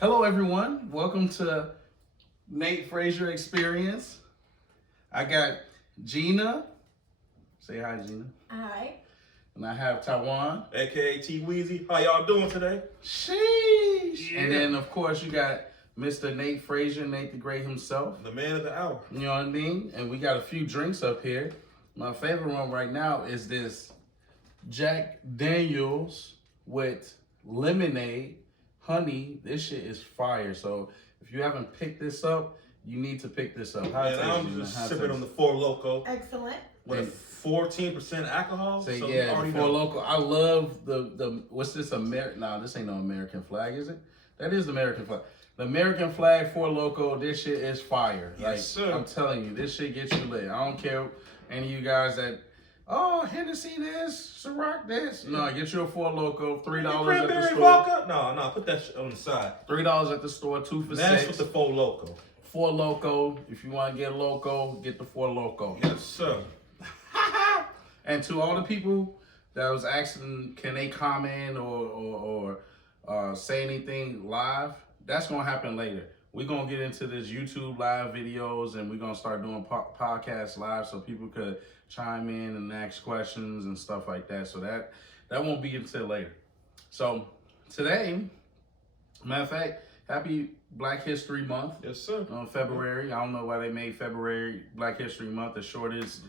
Hello, everyone. Welcome to Nate Frazier Experience. I got Gina. Say hi, Gina. Hi. And I have Taiwan. AKA Twizzy. How y'all doing today? Sheesh. Yeah. And then, of course, you got Mr. Nate Frazier, Nate the Great himself. The man of the hour. You know what I mean? And we got a few drinks up here. My favorite one right now is this Jack Daniels with lemonade, honey. This shit is fire. So if you haven't picked this up, you need to pick this up. How it And tastes, I'm Gina? just How it sipping tastes? on the Four Loco Excellent. with a 14% alcohol. Say so yeah, you already for know. local. I love the what's this American? Nah, this ain't no American flag, is it? That is the American flag. The American flag for local. This shit is fire. Yes, like sir. I'm telling you, this shit gets you lit. I don't care any of you guys that. Oh, Hennessy this, Ciroc this. No, get you a Four Loco, $3 at the Cranberry store. vodka? No, put that shit on the side. $3 at the store, 2 for That's $6. with the Four Loco. Four Loco. If you want to get loco, get the Four Loco. Yes, sir. And to all the people that was asking, can they comment or say anything live? That's gonna happen later. We're gonna get into this YouTube live videos, and we're gonna start doing podcasts live, so people could chime in and ask questions and stuff like that. So that won't be until later. So today, matter of fact, happy Black History Month. Yes, sir. February. I don't know why they made February Black History Month the shortest.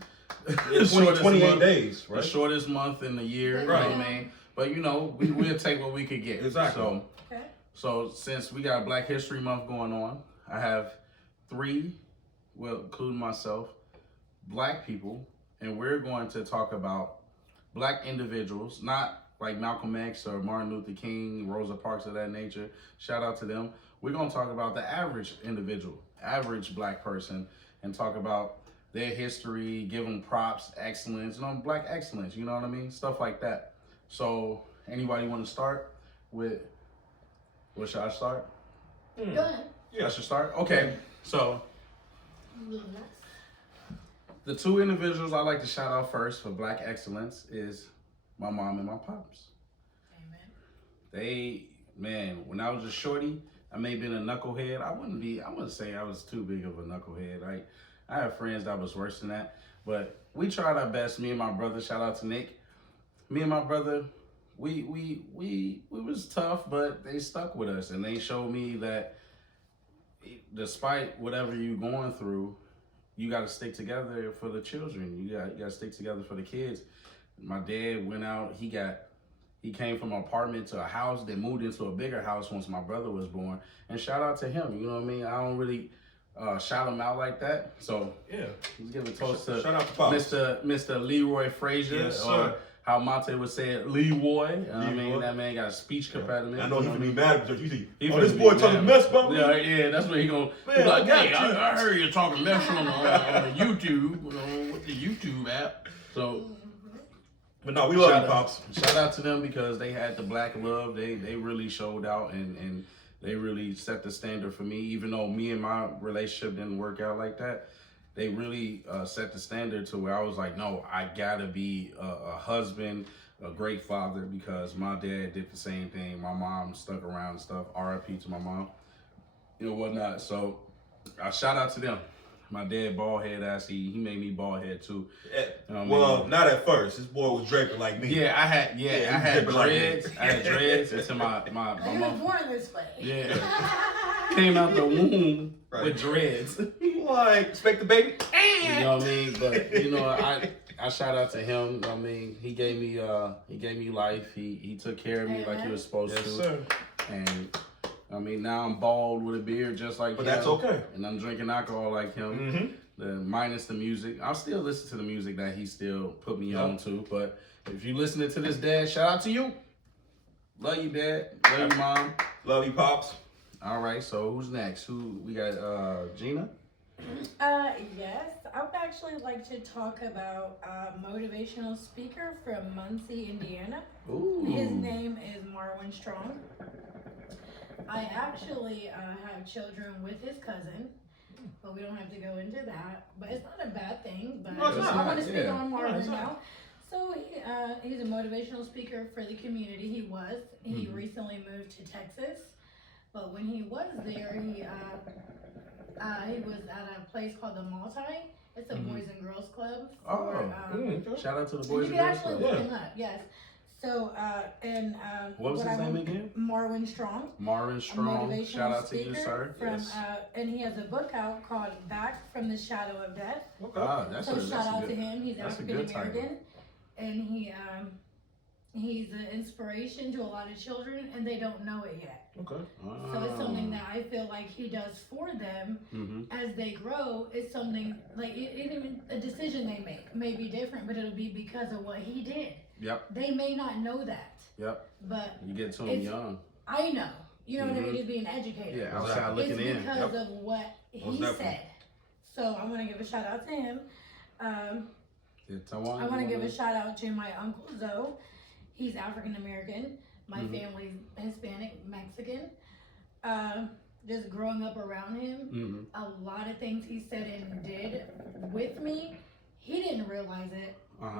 Yeah, 28 month, days, right? The shortest month in the year. Right. You know what I mean? But you know, we'll take what we could get. Exactly. Okay. So since we got Black History Month going on, I have 3, well, including myself, Black people, and we're going to talk about Black individuals, not like Malcolm X or Martin Luther King, Rosa Parks of that nature. Shout out to them. We're going to talk about the average individual, average Black person, and talk about their history, give them props, excellence, Black excellence, you know what I mean? Stuff like that. So anybody want to start with, what should I start? Go ahead. Yeah. I should start? Okay, so the 2 individuals I like to shout out first for Black excellence is my mom and my pops. Amen. They, man, when I was a shorty, I may have been a knucklehead. I wouldn't say I was too big of a knucklehead. I have friends that was worse than that, but we tried our best. Me and my brother, shout out to Nick. Me and my brother, we was tough, but they stuck with us, and they showed me that despite whatever you're going through, you got to stick together for the children. You got to stick together for the kids. My dad went out. He came from an apartment to a house, then moved into a bigger house once my brother was born. And shout out to him. You know what I mean? I don't really shout him out like that. So Yeah. let's give a toast to Shout out to Pops. Mr. Leroy Frazier, Yes, or sir. how Monte would say it, Leroy. I mean, Leroy. that man got a speech impediment. I know you he's what gonna be mad because you see, He oh, this finna boy be talking mad. mess about me. Yeah, that's what he gonna Man, be like. I got Hey, you. I heard you talking mess on YouTube, with the YouTube app. So But no, we love shout you, Pops. Shout out to them because they had the Black love. They really showed out and they really set the standard for me. Even though me and my relationship didn't work out like that, they really set the standard to where I was like, no, I gotta be a husband, a great father, because my dad did the same thing. My mom stuck around and stuff. RIP to my mom, whatnot. So I shout out to them. My dad bald head ass, he made me bald head too. Yeah. You know what I Well, mean? not at first. This boy was draping like me. Yeah, I had he dreads. dripping like that. I had dreads until my You were mom. born this way. Yeah. Came out the womb Right. with dreads. Like, expect the baby. You know what I mean? But I shout out to him. I mean, he gave me life. He took care of me like he was supposed Yes, to. sir. And I mean, now I'm bald with a beard just like But him. that's okay. And I'm drinking alcohol like him. Mm-hmm. Minus the music. I'll still listen to the music that he still put me on to. But if you listening to this, Dad, shout out to you. Love you, Dad. Love you, Mom. Love you, Pops. All right, so who's next? Who we got? Gina. Yes, I would actually like to talk about a motivational speaker from Muncie, Indiana. Ooh. His name is Marwin Strong. I actually have children with his cousin, but we don't have to go into that. But it's not a bad thing. But No, it's not. I want to speak Yeah. on No, Marvin it's not. now. So he's a motivational speaker for the community. He Mm-hmm. recently moved to Texas. But when he was there, he was at a place called the Multi. It's a Boys and Girls Club. Shout out to the you Boys and can Girls actually Club. look him up, yes. So, What was his name again? Marwin Strong. Marvin Strong. Motivational Shout out to you, speaker sir. From, Yes. and he has a book out called Back from the Shadow of Death. That's So shout out to him. He's that's a African good title. American, and he's an inspiration to a lot of children, and they don't know it yet. Okay. So it's something that I feel like he does for them as they grow. It's something like even a decision they make may be different, but it'll be because of what he did. Yep. They may not know that. Yep. But You get to him young. I know. You know what I mean? Just being educated. Yeah, outside looking it's in. because of what he said. So I want to give a shout out to him. Taiwan, I want to give a shout out to my Uncle Zoe. He's African American. My family's Hispanic, Mexican. Just growing up around him, a lot of things he said and did with me, he didn't realize it,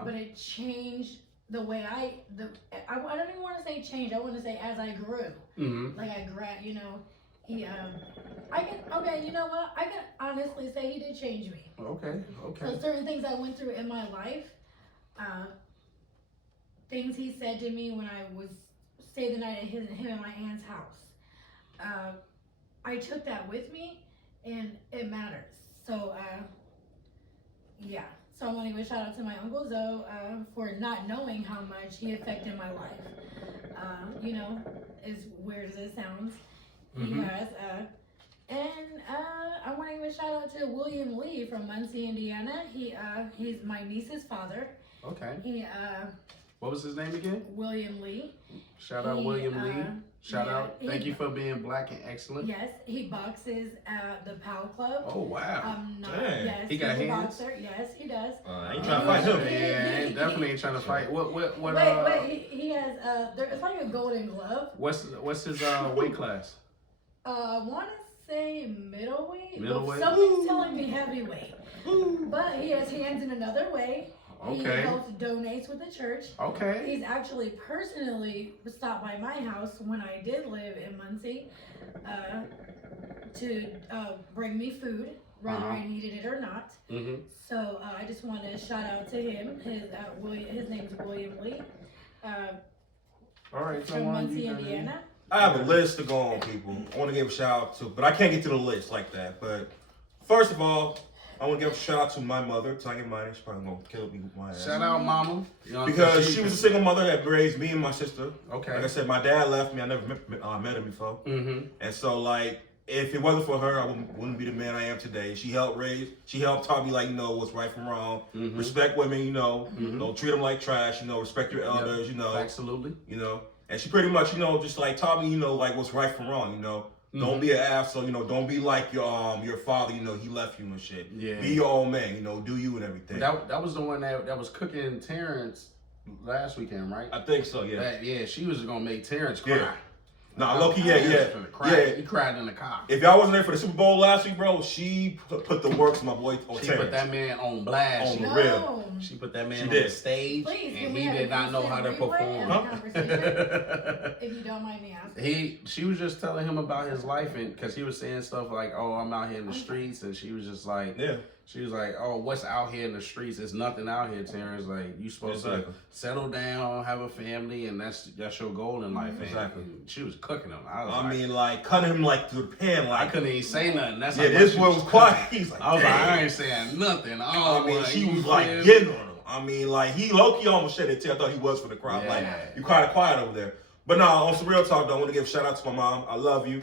but it changed the way I don't even want to say change. I want to say as I grew, like I you know, he you know what? I can honestly say he did change me. Okay. So certain things I went through in my life, things he said to me when I was stay the night at him and my aunt's house. I took that with me, and it matters. So yeah. So I want to give a shout out to my Uncle Zoe for not knowing how much he affected my life. You know, as weird as it sounds, he has. And I want to give a shout out to William Lee from Muncie, Indiana. He's my niece's father. Okay. What was his name again? William Lee. Shout out William Lee. Shout out. Thank you for being black and excellent. Yes, he boxes at the POW Club. Oh wow. Dang. Yes, He got he's a hands? boxer. Yes, he does. I ain't trying to fight him. Yeah, definitely ain't trying to fight. What? Wait, he has it's like a golden glove. What's his weight class? I want to say middleweight. Middleweight? But something's telling me heavyweight. But he has hands in another way. He Okay. helps donates with the church. Okay. He's actually personally stopped by my house when I did live in Muncie to bring me food, whether I needed it or not. So I just want to shout out to him. His name's William Lee. All right. From Muncie, Indiana. I have a list to go on, people. I want to give a shout out to, but I can't get to the list like that. But first of all, I want to give a shout out to my mother, Tanya Minor. She's probably going to kill me with my ass. Shout out, mama. You know, Because she was a single mother that raised me and my sister. Okay. Like I said, my dad left me. I never met him before. And so, like, if it wasn't for her, I wouldn't be the man I am today. She helped taught me, like, you know, what's right from wrong. Respect women, you know. Don't treat them like trash, you know. Respect your elders, you know. Absolutely. You know. And she pretty much, you know, just, like, taught me, you know, like, what's right from wrong, you know. Don't be an asshole, you know. Don't be like your father, you know. He left you and shit. Yeah. Be your own man, you know. Do you and everything. That was the one that was cooking Terrence last weekend, right? I think so, yeah. Yeah, she was gonna make Terrence cry. Yeah. Nah, low-key, yeah. He cried in the car. If y'all wasn't there for the Super Bowl last week, bro, she put the works on my boy on She Terrence. put that man on blast. On the real. She put that man She on did. the stage, Please, and can we he have did a not know how to consent replay perform. of the conversation? If you don't mind me asking. She was just telling him about his life, and because he was saying stuff like, "Oh, I'm out here in the streets," and she was just like, Yeah. She was like, "Oh, what's out here in the streets? There's nothing out here, Terrence. Like, you supposed to settle down, have a family, and that's your goal in life." Exactly. And she was cooking him. I mean, like cutting him like through the pan. Like I couldn't even say nothing. That's yeah, how this much boy she was quiet. He's like, I was like, "Dang." I ain't saying nothing. I mean, she was like feel me? getting on him. I mean, like he low-key almost shed it too. I thought he was for the crowd. Yeah. Like you kind of quiet over there. But no, on some real talk though, I want to give a shout out to my mom. I love you.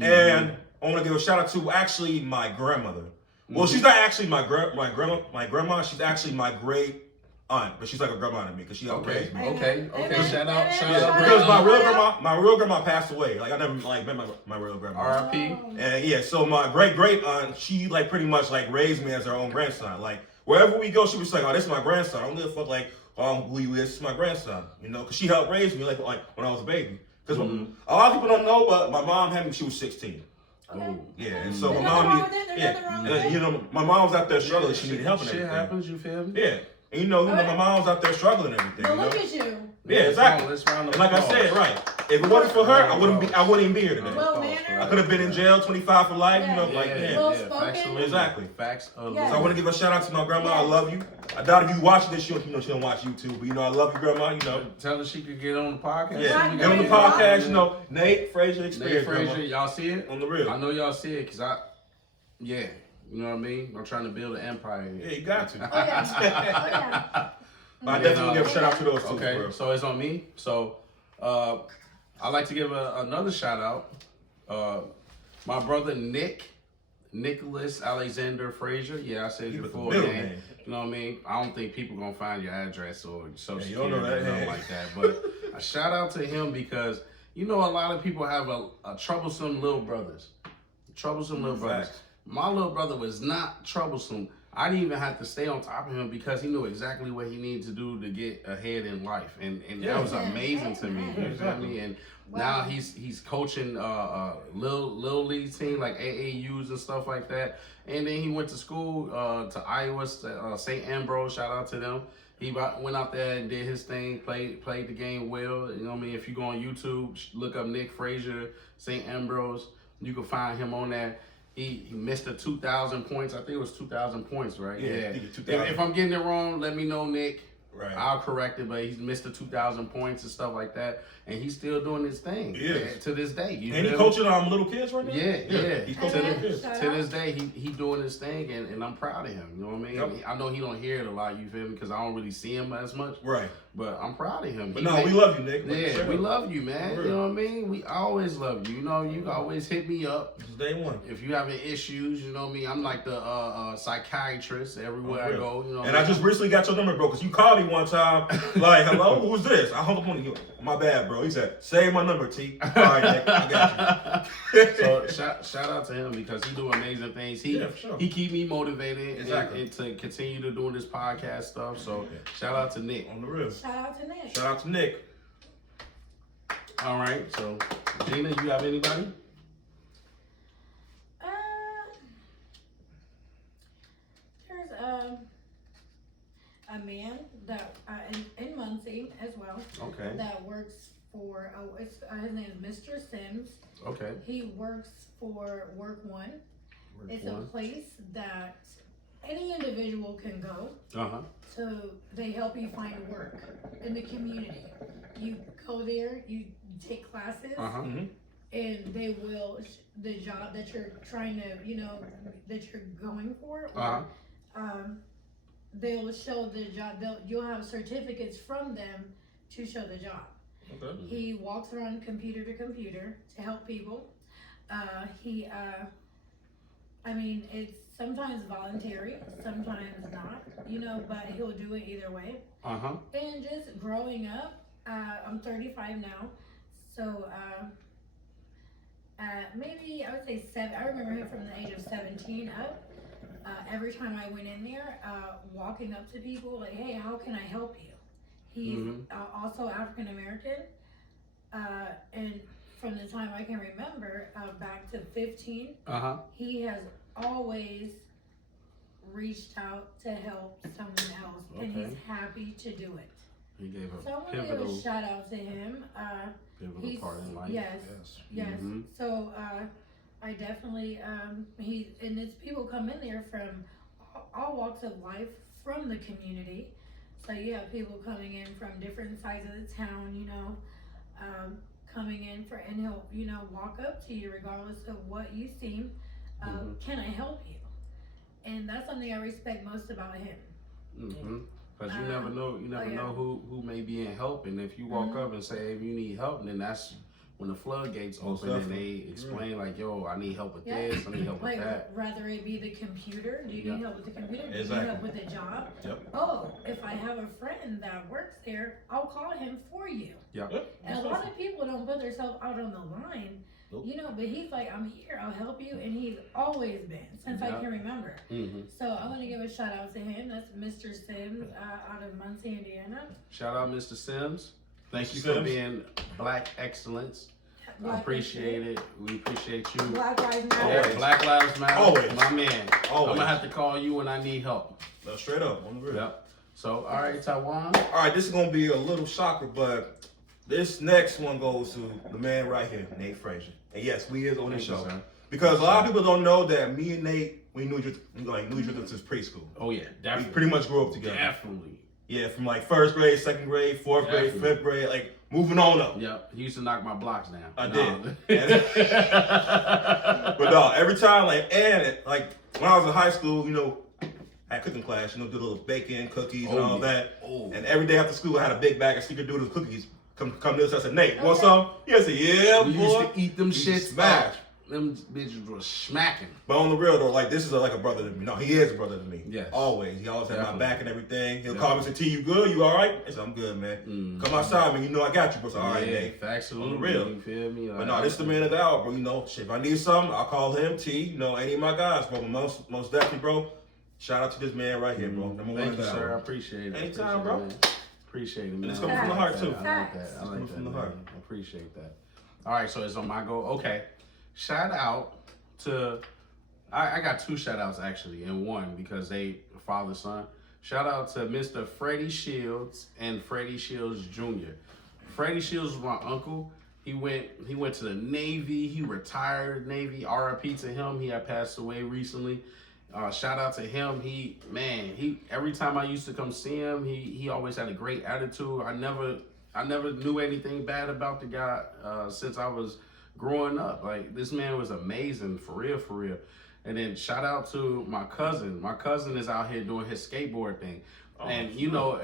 And I want to give a shout out to actually my grandmother. Well, she's not actually my grandma. She's actually my great aunt, but she's like a grandma to me because she helped raise me. Okay. Shout out. Because my real grandma passed away. Like I never like met my real grandma. R.I.P. And yeah, so my great aunt, she like pretty much like raised me as her own grandson. Like wherever we go, she was like, "Oh, this is my grandson. I don't give a fuck like who you is. This is my grandson." You know, because she helped raise me like when I was a baby. Because a lot of people don't know, but my mom had me when she was 16. Okay. Yeah, and so There's my nothing mom wrong with it. There's nothing wrong with it. you know, my mom was out there struggling. She needed help and Shit everything. happens, you feel me? Yeah. And you know, my mom's out there struggling and everything. But You know? look at you. Yeah, exactly. Let's round And like I said, right. If it wasn't for her, I wouldn't even be here today. Well mannered. I could have been in jail 25 for life. You know, Yeah. like Well spoken. Exactly. Facts. Yeah. So I want to give a shout out to my grandma. Yeah. I love you. I doubt if you watch this, she don't watch YouTube, but you know I love you, grandma. You know. Tell her she could get on the podcast. Yeah, Right. get on the podcast. You know, Nate Frazier Nate Experience. Frazier, Grandma. y'all see it? On the real. I know y'all see it because you know what I mean? I'm trying to build an empire here. Yeah, you got to. Oh yeah. I definitely give a shout out to those two. Okay, bro. so it's on me. So I'd like to give another shout out. My brother Nicholas Alexander Frazier. Yeah, I said his full name. You know what I mean? I don't think people gonna find your address or social you don't security know or that. nothing like that. But a shout out to him because you know a lot of people have a troublesome little brothers. Facts. My little brother was not troublesome. I didn't even have to stay on top of him because he knew exactly what he needed to do to get ahead in life, and that was amazing to me. You feel me? And now he's coaching little league team like AAUs and stuff like that. And then he went to school to Iowa, St. Ambrose. Shout out to them. He went out there and did his thing, played the game well. You know what I mean? If you go on YouTube, look up Nick Frazier, St. Ambrose, you can find him on there. He missed the 2,000 points. I think it was 2,000 points, right? Yeah. I think it's 2,000. If I'm getting it wrong, let me know, Nick. Right. I'll correct it, but he's missed the 2,000 points and stuff like that, and he's still doing his thing to this day. And he coaching little kids right now? Yeah. He's coaching little kids. To this day, he doing his thing, and I'm proud of him. You know what I mean? Yep. I know he don't hear it a lot, you feel me? Because I don't really see him as much. Right. But I'm proud of him. But no, we love you, Nick. Yeah, we love you, man. You know what I mean? We always love you. You know, you always hit me up. Since day one. If you having issues, you know what I mean? I'm like the psychiatrist everywhere I go. You know. And I just recently got your number, bro, because you called me one time, like, hello, who's this? I hung up on you. My bad, bro. He said, save my number, T. All right, Nick, I got you. So shout out to him because he do amazing things. For sure. He keep me motivated Exactly. and to continue to doing this podcast stuff. So shout out to Nick. On the real. Shout out to Nick. Shout out to Nick. All right, so Gina, you have anybody? There's a man that in Muncie as well. Okay. That works for his name is Mr. Sims. Okay. He works for Work One. It's a place that any individual can go. So they help you find work in the community. You go there, you take classes, and they will the job that you're trying to, that you're going for. Or, they'll show the job. You'll have certificates from them to show the job. Okay. He walks around computer to computer to help people. It's sometimes voluntary, sometimes not, but he'll do it either way. And just growing up, I'm 35 now, so maybe I would say 7. I remember him from the age of 17 up. Every time I went in there, walking up to people like, hey, how can I help you? He's also African American, and from the time I can remember, back to 15, he has always reached out to help someone else, and he's happy to do it. He gave a So I want to give a shout out to him. pivotal part in life. Yes. So I definitely and it's people come in there from all walks of life from the community. So you have people coming in from different sides of the town, coming in and he'll, walk up to you regardless of what you seem. Can I help you? And that's something I respect most about him. Because you never know, know who may be in help, and if you walk up and say, hey, if you need help, then that's when the floodgates open and they explain like, yo, I need help with this, I need help with that. Rather it be the computer. Do you need help with the computer? Do you need help with the job? Oh, if I have a friend that works there, I'll call him for you. And a lot of people don't put themselves out on the line, but he's like, I'm here, I'll help you, and he's always been, since I can remember. So I want to give a shout out to him. That's Mr. Sims out of Muncie, Indiana. Shout out Mr. Sims. Thank you for being Black Excellence. I appreciate it. We appreciate you. Black Lives Matter. Yeah, Black Lives Matter. Always. My man. Always. I'm going to have to call you when I need help. No, straight up, on the real. So, all right, Taiwan. All right, this is gonna be a little shocker, but this next one goes to the man right here, Nate Frazier. And yes, we is on the Thank you, show sir. because a lot of people don't know that me and Nate we knew each other since preschool. Oh yeah, We definitely. pretty much grew up together. Definitely. Yeah, from like first grade, second grade, fourth grade, Definitely. fifth grade, like moving on up. Yep. He used to knock my blocks down. I No. did. But no, every time like when I was in high school, I had cooking class, do a little bacon, cookies, and all that. Oh. And every day after school, I had a big bag of Snickerdoodle cookies. Come to this. I said, Nate, want Okay. some? He said, yeah, We boy. used to eat them We shits smash. up. Them bitches were smacking. But on the real though, like this is like a brother to me. No, he is a brother to me. Yes. Always. He always had my Definitely. back and everything. He'll call me and say, T, you good? You all right? I said, I'm good, man. Come outside, man. You know I got you. But I said, all right, yeah, Nate. facts On the on real. You feel me? But no, this is the man of the hour, bro. Shit, if I need something, I'll call him, T. Any of my guys, bro. Most definitely, bro. Shout out to this man right here, bro. Number one Thank of you, the sir. I hour. appreciate it. Anytime, Appreciate bro. it, man. Appreciate it, man. it's coming from the heart, too. I like that. I It's like coming that, from the man. heart. I appreciate that. All right, so it's on my go. Okay. Shout out to, I got two shout outs actually, and one because they father son. Shout out to Mr. Freddie Shields and Freddie Shields Jr. Freddie Shields was my uncle. He went to the Navy. He retired Navy. RIP to him. He had passed away recently. Shout out to him. He every time I used to come see him, he always had a great attitude. I never knew anything bad about the guy since I was growing up. Like this man was amazing, for real. And then shout out to my cousin. My cousin is out here doing his skateboard thing. And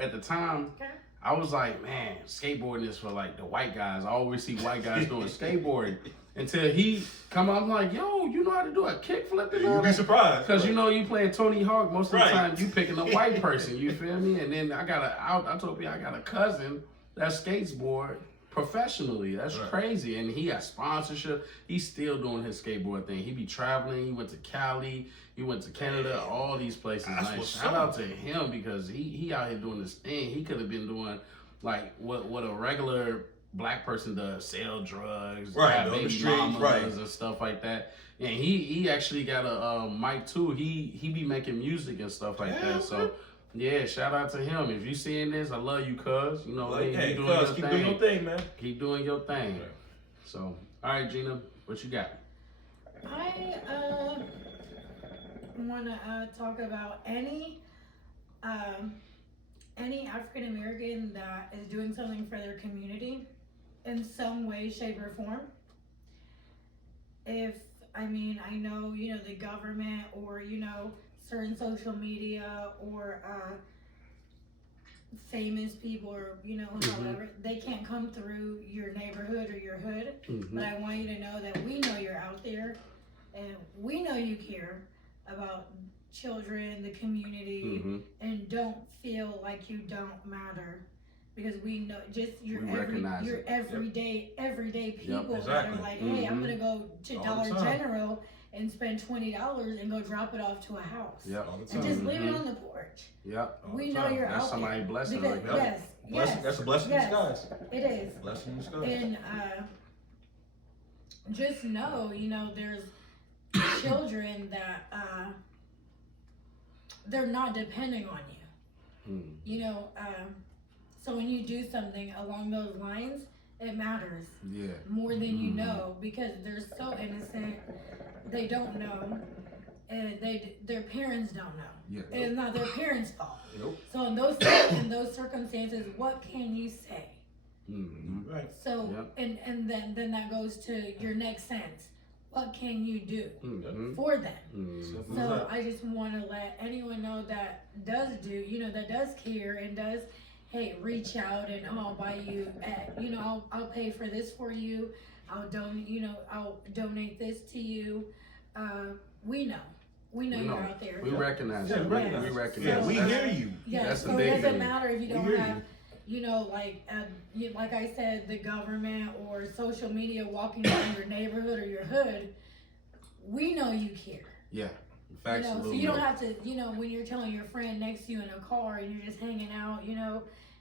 at the time, Okay. I was like, man, skateboarding is for like the white guys. I always see white guys doing skateboarding. Until he come out, I'm like, yo, you know how to do a kickflip and all You'd be that? surprised. Because you playing Tony Hawk most of the Right. time, you picking a white person, you feel me? And then I told you I got a cousin that skateboard professionally. That's Right. crazy. And he got sponsorship. He's still doing his skateboard thing. He be traveling. He went to Cali. He went to Canada. All these places. That's Like, what's shout up. out to him because he out here doing this thing. He could have been doing like what a regular black person does, sell drugs, Right, have on the baby streets, mamas right. and stuff like that. And he actually got a mic too. He be making music and stuff like Yeah, that. So yeah, shout out to him. If you seeing this, I love you, cuz. Like, you hey, doing cuz, your keep thing. doing your thing, man. Keep doing your thing. Right. So, all right, Gina, what you got? I want to talk about any African American that is doing something for their community in some way, shape, or form. I know, the government or, certain social media or famous people or, however, they can't come through your neighborhood or your hood. But I want you to know that we know you're out there and we know you care about children, the community, and don't feel like you don't matter. Because we know just your recognize it. everyday people that exactly. are like, hey, I'm gonna go to All Dollar the time. General and spend $20 and go drop it off to a house. Yep. All the And time. just leave it on the porch. Yep. All We the know time. you're That's out somebody there. blessing Because, right there. yes, Blessing, that's a blessing yes, in disguise. it is. Blessing in disguise. And just know, there's children that they're not depending on you. So when you do something along those lines, it matters Yeah. more than you know because they're so innocent. They don't know, and their parents don't know. Yeah. And it's not their parents' fault. Nope. So in those circumstances, what can you say? Right. So Yep. and then that goes to your next sentence. What can you do Mm-hmm. for them? Mm-hmm. So I just want to let anyone know that does do, that does care and does, hey, reach out and I'll buy you, I'll pay for this for you. I'll donate this to you. We know you're out there. We recognize Yeah, it. we recognize. We recognize Yeah, we it. hear you. Yeah, That's the so big it doesn't thing. matter if you We don't hear have, like I said, the government or social media walking around your neighborhood or your hood. We know you care. Yeah. Facts. So you don't have to, when you're telling your friend next to you in a car and you're just hanging out,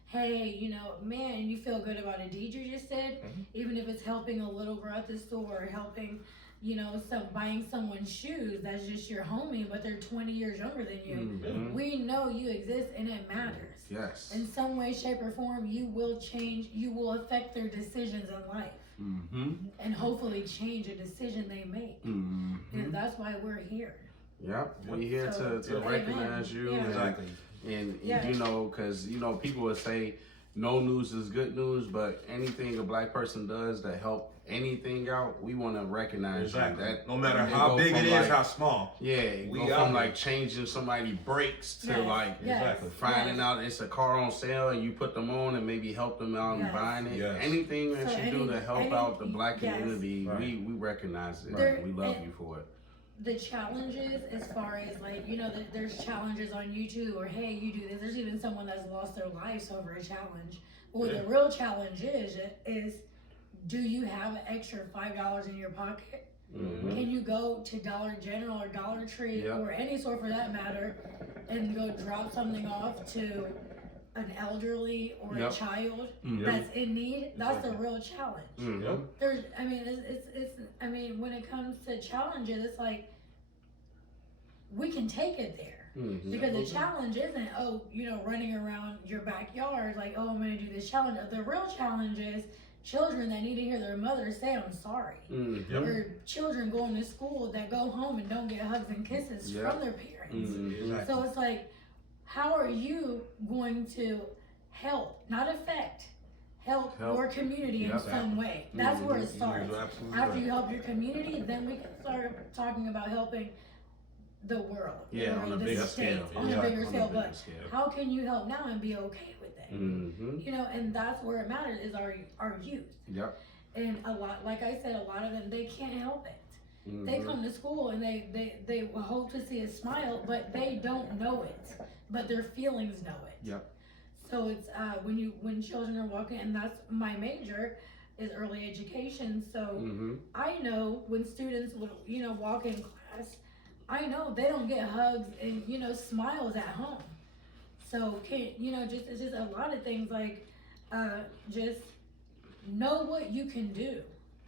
hey, man, you feel good about a deed you just did, even if it's helping a little girl at the store or helping buying someone's shoes that's just your homie, but they're 20 years younger than you. Mhm. We know you exist and it matters. Yes. In some way, shape, or form, you will change, you will affect their decisions in life. Mm-hmm. And hopefully change a decision they make. Mm-hmm. And that's why we're here. Yep. We're here So, to amen. recognize you. Yeah. Exactly. And Yeah. because people would say no news is good news, but anything a black person does to help anything out, we want to recognize Exactly. you. That No matter it how go big from, it is, like, how small. Yeah, We go out from here. like changing somebody brakes to Yes. like Yes. Exactly. finding Yes. out it's a car on sale and you put them on and maybe help them out and Yes. buying it. Yes. Anything that So you do to help out the black yes. community, Right. we recognize it. There- We love and- you for it. The challenges, as far as there's challenges on YouTube, or hey, you do this. There's even someone that's lost their lives over a challenge. Well, Yeah. the real challenge is, do you have an extra $5 in your pocket? Mhm. Can you go to Dollar General or Dollar Tree Yep. or any store for that matter and go drop something off to an elderly or Yep. a child Mhm. that's in need? That's the real challenge. Mhm. Yep. There's, when it comes to challenges, it's like we can take it there. Mhm. Because the challenge isn't, running around your backyard like, oh, I'm going to do this challenge. The real challenge is children that need to hear their mother say, I'm sorry. Mhm. Or children going to school that go home and don't get hugs and kisses Yep. from their parents. Mhm. Exactly. So it's like, how are you going to help, not affect, help your community in Yep. some way? That's where it Mhm. starts. You're absolutely After right. you help your community, then we can start talking about helping the world. Yeah, or on a the bigger state, scale. On Yeah, a bigger on a scale, bigger but scale. how can you help now and be okay with it? Mhm. And that's where it matters, is our youth. Yep. And a lot, like I said, a lot of them, they can't help it. They Mhm. come to school and they hope to see a smile, but they don't know it, but their feelings know it. Yep. So it's when children are walking, and that's my major is early education. So Mhm. I know when students would walk in class, I know they don't get hugs and smiles at home. So it's just a lot of things like just know what you can do.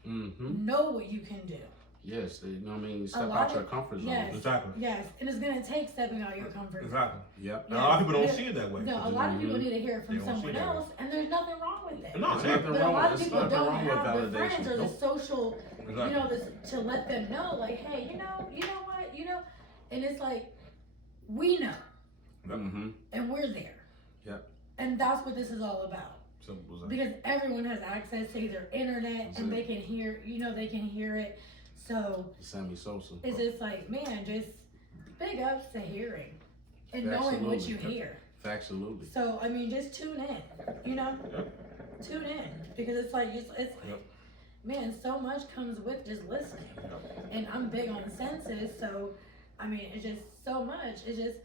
Mhm. Know what you can do. Yes, step lot out of- your comfort zone. yes. Exactly. Yes, and it's gonna take stepping out your comfort zone. Exactly. Yep. And a lot of people don't Yeah. see it that way. No, a lot of people Mhm. need to hear it from They don't see someone that way. else, and there's nothing wrong with it. No, There's yeah. nothing But a wrong. lot of There's people nothing don't wrong with have the friends validation. or the Nope. social, Exactly. to let them know, like, hey, you know what, and it's like, we know, Mhm. and we're there. Yep. And that's what this is all about. Simple as that. Because everyone has access to either internet, That's and it. they can hear it. So Sammy Sosa. it's just like, man, just big ups to hearing and knowing what you Absolutely. hear. Absolutely. So just tune in, tune in, because it's like Yep. man, so much comes with just listening. And I'm big on senses, so it's just so much. It's just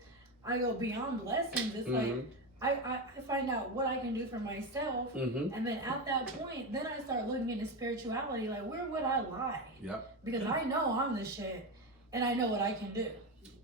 I go beyond blessings. It's like Mhm. I find out what I can do for myself, Mhm. and then at that point, then I start looking into spirituality. Like, where would I lie? Yep. Because I know I'm the shit, and I know what I can do.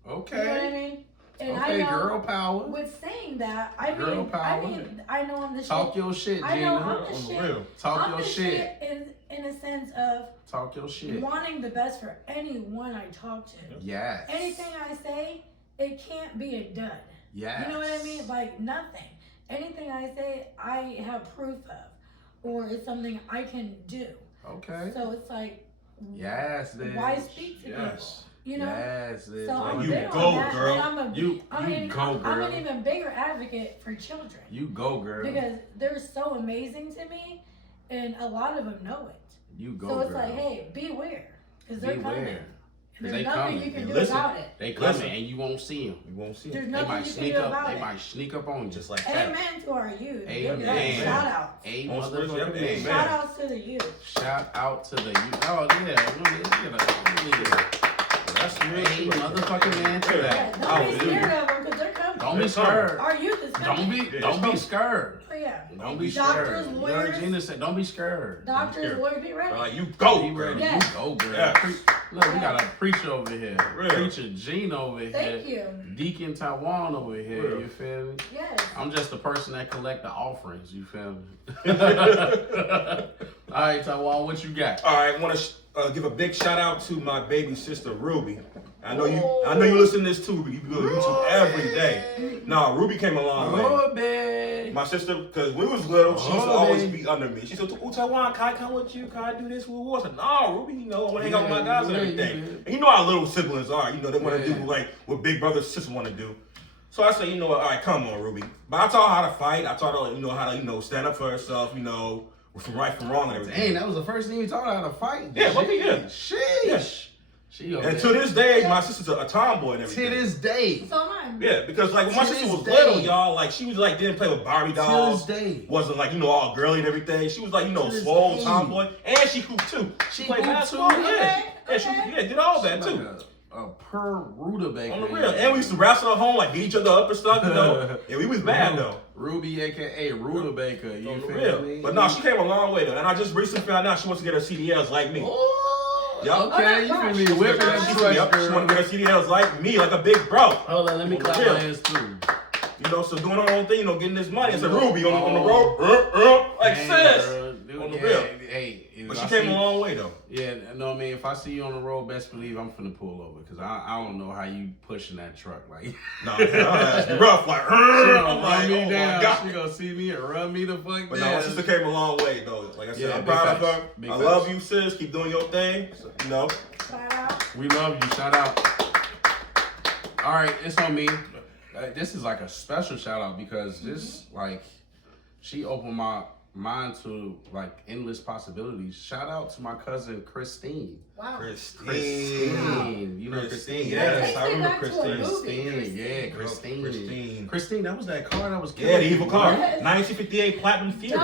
Okay. You know what I mean? And Okay, I know, girl power. with saying that, Girl power. I know I'm the Talk shit. your shit, I know Gina. I'm the On the shit. real. Talk I'm your the shit. shit in a sense of Talk your shit. wanting the best for anyone I talk to. Yes. Anything I say, it can't be a dud. Yes. You know what I mean? Like, nothing. Anything I say, I have proof of, or it's something I can do. Okay. So it's like, Yes, then. why speak to Yes. people? Yes, then. So I'm You big go, on that, girl. and I'm an You go, I'm girl. an even bigger advocate for children, You go, girl. because they're so amazing to me, and a lot of them know it. You go, So it's girl. like, hey, beware, because they're coming. Beware. And they there's nothing coming. you can And do listen. about it. They coming Listen. and you won't see them. You won't see There's it. They nothing might you can sneak do up. about They it. might sneak up on you. Just like that. Amen to our youth. Amen. Give that shout out. A On spiritual, motherfucking amen. man. Shout outs to the youth. Shout out to the youth. Oh yeah. That's A real shit. motherfucking man to Yeah, that. don't be Hallelujah. scared of them, because they're coming. Don't be They're scared. Our youth is coming. Don't be scared. Oh, yeah. Don't be Doctors, scared. You know what lawyers. Gina said? Don't be scared. Doctors, scared. lawyers, be ready. Like, you go, Be girl. ready. Yes. You go, girl. Yes. Look, we got a preacher over here. Real. Preacher Gina over here. Thank you. Deacon Taiwan over here. Real. You feel me? Yes. I'm just the person that collect the offerings. You feel me? All right, Taiwan, what you got? All right, want to give a big shout out to my baby sister Ruby. I know you listen to this too, Ruby. You go to YouTube every day. Nah, Ruby came a long way. Ruby. My sister, because when we was little, she used to always be under me. She said, Taiwan, can I come with you? Can I do this? I said, nah, Ruby, I want to hang out with my guys and everything. And you know how little siblings are. They want to do like what big brother and sister want to do. So I said, you know what, all right, come on, Ruby. But I taught her how to fight. I taught her, how to, stand up for herself, from right from wrong and everything. Dang, that was the first thing you taught her how to fight? Yeah, look at you. Sheesh. And to this day, my sister's a tomboy and everything. To this day. So am I. Yeah, because like when my sister was little, y'all, like she was like didn't play with Barbie dolls. To this day. Wasn't like, all girly and everything. She was like, swole tomboy. And she hooped too. She played basketball. Okay. Yeah, she did all that too. A per rutabaga. On the real. And we used to wrestle at home, like beat each other up and stuff, Yeah, we was bad though. Ruby, aka rutabaga. You feel me? But no, she came a long way though. And I just recently found out she wants to get her CDLs like me. Okay, you feel me whipping that truck. She want to get her CDLs like me, like a big bro. Hold on, let me clap my hands too. So doing her own thing, getting this money. It's a Ruby on the road, like sis. On the real. Hey, but she came a long way though. Yeah, no, I mean, if I see you on the road, best believe I'm finna pull over because I don't know how you pushing that truck like. No, that's rough. Like, she gonna run me down. She gonna see me and run me the fuck down. But no, my sister came a long way though. Like I said, I'm proud of her. I love you, sis. Keep doing your thing. Shout out. We love you. Shout out. All right, it's on me. This is like a special shout out because this she opened my mind to like endless possibilities. Shout out to my cousin Christine. Wow. Christine. You know Christine? Yes, I remember Christine. Christine, that was that car that was the evil car. 1958 Platinum Fury.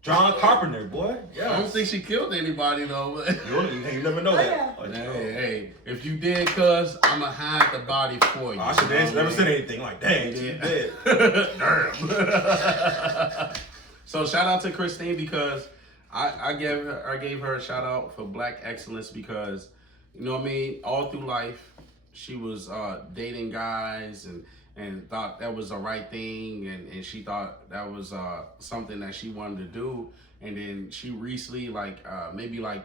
John Carpenter, boy. Yeah, I don't think she killed anybody though. You never know that. Hey, if you did, cuz I'ma hide the body for you. I should have never said anything like, dang, she dead. Damn. So shout out to Christine because I gave her a shout out for Black excellence because all through life she was dating guys and thought that was the right thing and she thought that was something that she wanted to do, and then she recently maybe 9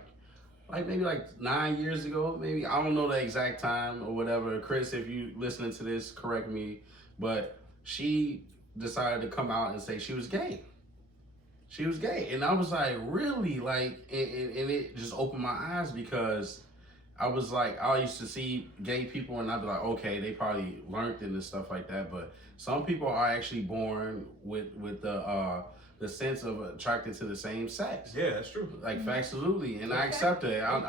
years ago, maybe, I don't know the exact time or whatever. Chris, if you listening to this, correct me, but she decided to come out and say she was gay. She was gay. And I was like, really? And it just opened my eyes because I was like, I used to see gay people and I'd be like, okay, they probably learned it and stuff like that. But some people are actually born with the sense of attracted to the same sex. Yeah, that's true. Absolutely. And I accept it. I'm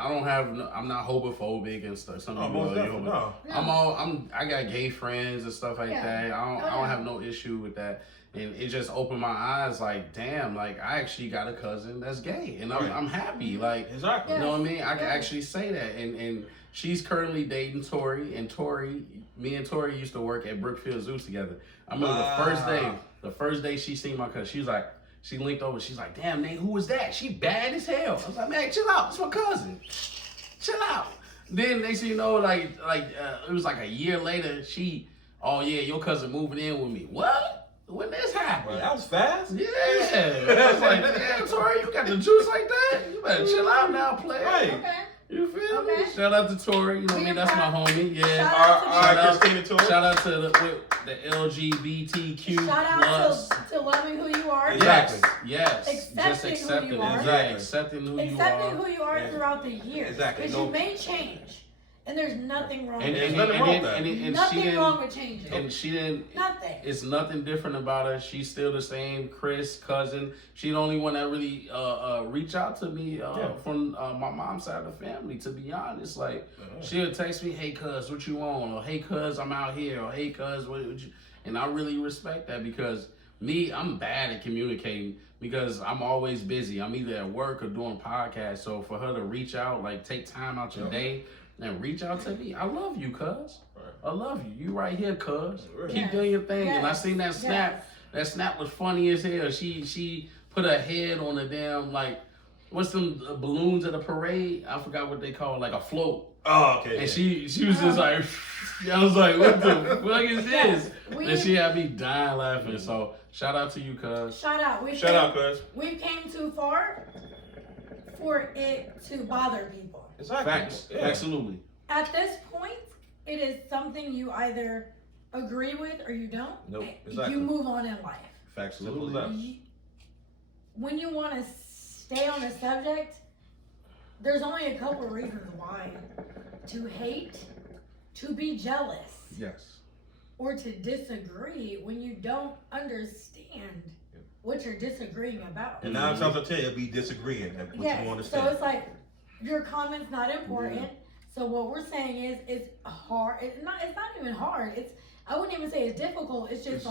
not homophobic and stuff. Some people no. I got gay friends and stuff like that. I don't have no issue with that. And it just opened my eyes damn, I actually got a cousin that's gay. And I'm happy. Exactly. You know what I mean? I can actually say that. And she's currently dating Tori. And me and Tori used to work at Brookfield Zoo together. I remember the first day she seen my cousin, she was like, she linked over, she's like, damn, Nate, who was that? She bad as hell. I was like, man, chill out. It's my cousin. Chill out. Then next thing you know, it was like a year later, oh yeah, your cousin moving in with me. What? When this happened? That was fast? Yeah. I was like, damn, Tori, you got the juice like that? You better chill out now, player. Right. Okay. You feel me? Shout out to Tori. You know what I mean? That's my homie. Yeah. Shout out to Christina Tori. Shout out to the LGBTQ+. Shout out to loving who you are. Exactly. Yes. Accepting Just accepting who you are. it. Yeah, accepting who you are. Accepting who you are throughout the years. Exactly. Because you may change. And there's nothing wrong with there's it. nothing wrong with that. Nothing wrong with changing. And she didn't. Nothing. It's nothing different about her. She's still the same. Chris, cousin. She's the only one that really reached out to me from my mom's side of the family. To be honest, she'll text me, "Hey, cuz, what you on?" Or "Hey, cuz, I'm out here." Or "Hey, cuz, what you?" And I really respect that because I'm bad at communicating because I'm always busy. I'm either at work or doing podcasts. So for her to reach out, take time out your day. And reach out to me. I love you, cuz. I love you. You right here, cuz. Keep doing your thing. And I seen that snap. That snap was funny as hell. She put her head on a damn what's them balloons at a parade? I forgot what they call a float. Oh, okay. And she was just like, I was like, what the fuck is this? And she had me dying laughing. So shout out to you, cuz. Shout out. Shout out, cuz. We came too far for it to bother people. Exactly. Facts. Yeah. Absolutely. At this point, it is something you either agree with or you don't. Nope. Exactly. You move on in life. Facts. Simple as that. When you want to stay on a subject, there's only a couple of reasons why. To hate, to be jealous, Yes. or to disagree when you don't understand what you're disagreeing about. And 9 times out of 10, it'll be disagreeing at what you understand. So it's like your comment's not important. So what we're saying is it's hard. It's not even hard. I wouldn't even say it's difficult. It's just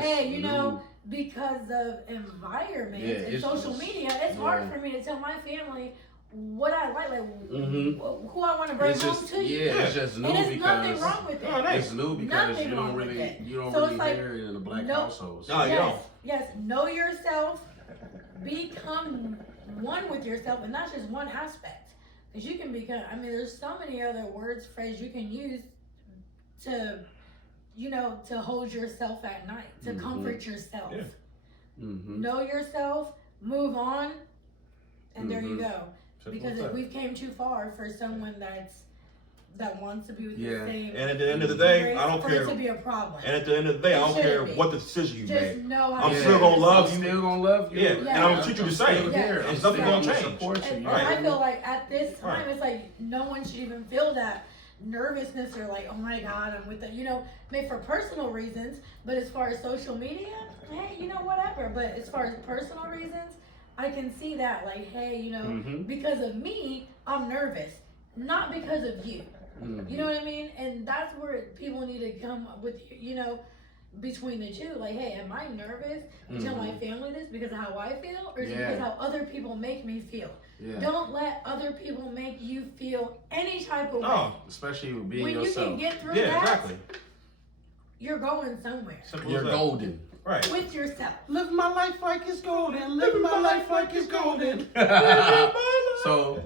hey, you know, because of environment and social media, it's hard for me to tell my family what I like who I want to bring home to you. Yeah, it's just new and there's because nothing wrong with it. it's new because Nothing you wrong don't with really it. you don't So really it's like, hear it in a black no- household. No, you don't. Yes, know yourself, become one with yourself, and that's just one aspect. Because you can become, I mean, there's so many other words, phrases you can use to, you know, to hold yourself at night, to comfort yourself. Yeah. Know yourself, move on, and there you go. Simple Because as if that. we've came too far for someone that wants to be with the same, And at the end of the day, I don't for care. it to be a problem. And at the end of the day, I don't care Shouldn't be. what the decision you Just made. know how I'm to still gonna love you. Still gonna love you. Yeah, and I'm gonna treat you the same. Yeah. And nothing gonna change. Support you. And Right. I feel like at this time, Right. it's like no one should even feel that nervousness or like, oh my God, I'm with it. You know, maybe for personal reasons, but as far as social media, hey, you know, whatever. But as far as personal reasons, I can see that, like, hey, you know, because of me, I'm nervous, not because of you. You know what I mean? And that's where people need to come up with, you know, between the two. Like, hey, am I nervous to tell my family this because of how I feel, or is it because how other people make me feel? Yeah. Don't let other people make you feel any type of way. No. Especially with being When you yourself. can get through Yeah, that, exactly. you're going somewhere Simple You're as that. golden. Right. with yourself. Live my life like it's golden. Live my life like it's golden. So,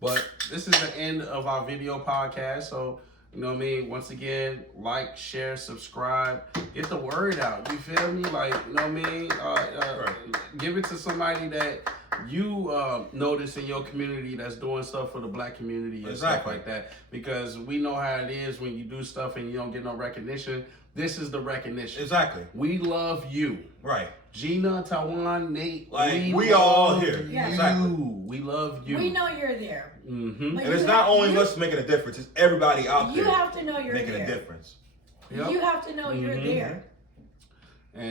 but this is the end of our video podcast. So, you know what I mean? Once again, like, share, subscribe, get the word out. You feel me? Like, you know what I mean? Give it to somebody that you notice in your community that's doing stuff for the black community and stuff like that. Because we know how it is when you do stuff and you don't get no recognition. This is the recognition. Exactly. We love you. Right. Gina, Taiwan, Nate. Like, we all love here. Yeah. Exactly. We love you. We know you're there. Mm-hmm. But And it's you not have- only you- us making a difference, it's everybody out You there have to know you're making there. a difference. Yep. You have to know you're there.